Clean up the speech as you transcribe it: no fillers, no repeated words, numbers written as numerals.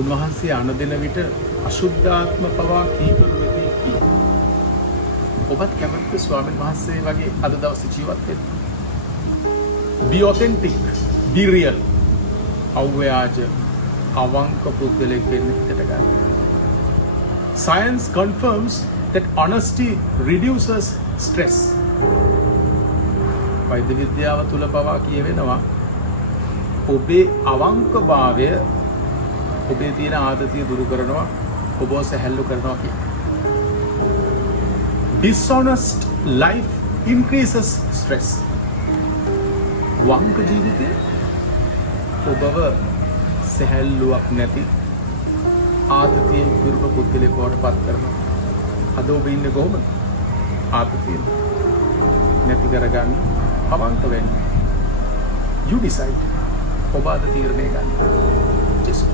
උන්වහන්සේ අනුදින විට අශුද්ධාත්ම පවා කීකරු වෙති කී. ඔබත් කැමතිද ස්වාමීන් වහන්සේ වගේ අද දවසේ ජීවත් වෙන්න? Be authentic, be real. අව්‍යාජ අවංක පුද්ගලෙක් වෙන්න හිතට ගන්න. Science confirms that honesty reduces stress. වෛද්‍ය විද්‍යාව තුල පවා කියවෙනවා ඔබේ අවංකභාවය ඔබේ තියෙන ආතතිය දුරු කරනවා, ඔබව සැහැල්ලු කරනවා කියලා. Dishonest life increases stress. වංක ජීවිතය ඔබව සැහැල්ලුවක් නැති ආතතියෙන් පිරුණු පුද්ගලයෙක් බවට පත් කරනවා. අද ඔබ ඉන්නේ කොහොමද? ආතතියෙන් නැති කරගන්න අවංක වෙන්න. You decide. ඔබ අද තීරණය ගන්න. just